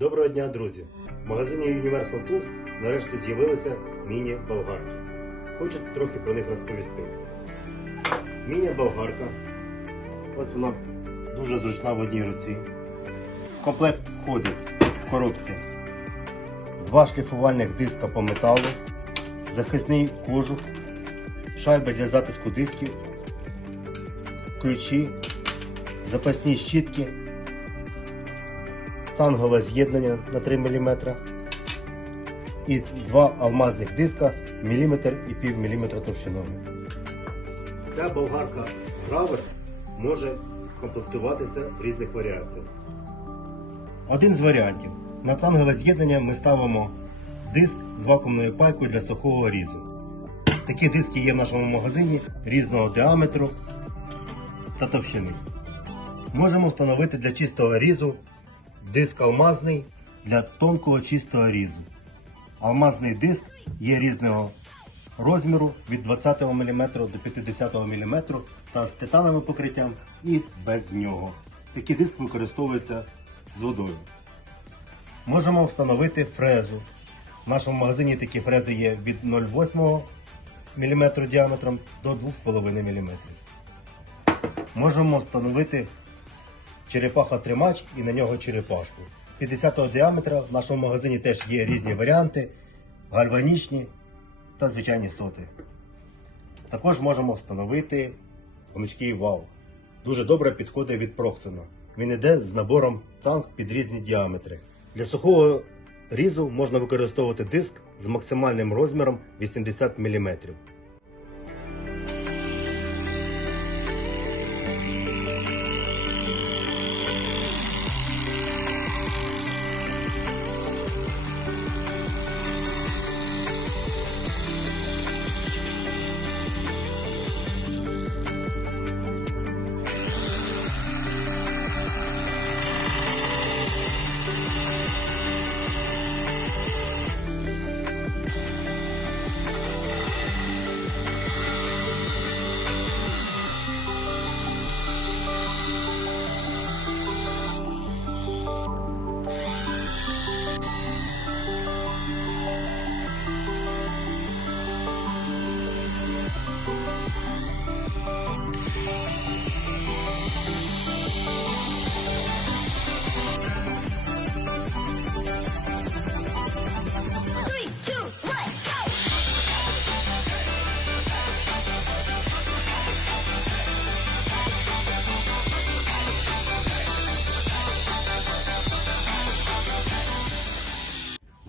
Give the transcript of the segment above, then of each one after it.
Доброго дня, друзі! В магазині Universal Tools нарешті з'явилися міні-болгарки. Хочу трохи про них розповісти. Міні-болгарка. Ось вона дуже зручна в одній руці. В комплект входить в коробці два шліфувальних диска по металу, захисний кожух, шайба для затиску дисків, ключі, запасні щітки цангове з'єднання на 3 мм і два алмазних диска міліметр і пів міліметра товщиною. Ця болгарка гравер може комплектуватися в різних варіаціях. Один з варіантів. На цангове з'єднання ми ставимо диск з вакуумною пайкою для сухого різу. Такі диски є в нашому магазині різного діаметру та товщини. Можемо встановити для чистого різу диск алмазний для тонкого чистого різу. Алмазний диск є різного розміру від 20 мм до 50 мм та з титановим покриттям і без нього. Такий диск використовується з водою. Можемо встановити фрезу. В нашому магазині такі фрези є від 0,8 мм діаметром до 2,5 мм. Можемо встановити черепаха тримач і на нього черепашку. 50-го діаметра в нашому магазині теж є різні варіанти, гальванічні та звичайні соти. Також можемо встановити гнучкий вал. Дуже добре підходить від Proxima. Він йде з набором цанг під різні діаметри. Для сухого різу можна використовувати диск з максимальним розміром 80 мм.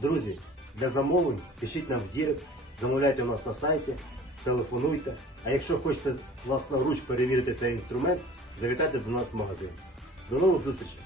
Друзі, для замовлень пишіть нам в Дірект, замовляйте у нас на сайті, телефонуйте. А якщо хочете власноруч перевірити цей інструмент, завітайте до нас в магазин. До нових зустрічей!